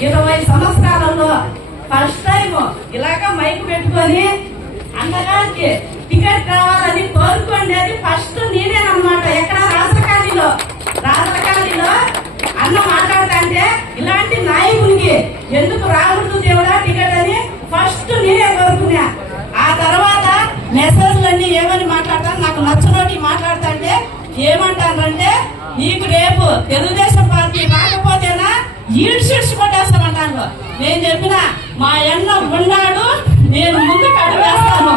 20 సంవత్సరాలలో first time ఇలాగ mic పెట్టుకొని అన్నగారికి టికెట్ కావాలని కోరుకోండి అది ఫస్ట్ నేనేనమాట. ఎక్కడ రాజకాలిలో అన్న మాట్లాడతాంటే ఇలాంటి నాయకునికి ఎందుకు రాకూడదు దేవుడా టికెట్ అని ఫస్ట్ నేనే కోరుకున్నా. ఆ తర్వాత మెసేజ్లన్నీ ఏమని మాట్లాడతాను, నాకు నచ్చినోటి మాట్లాడతాంటే ఏమంటానంటే నీకు రేపు తెలుగుదేశం పార్టీ రాకపోతేనా ఈడ్చిడ్చి కొట్టేస్తామంటాను. నేను చెప్పిన మా అన్న ఉన్నాడు, నేను ముందుకు అడుగు వేస్తాను.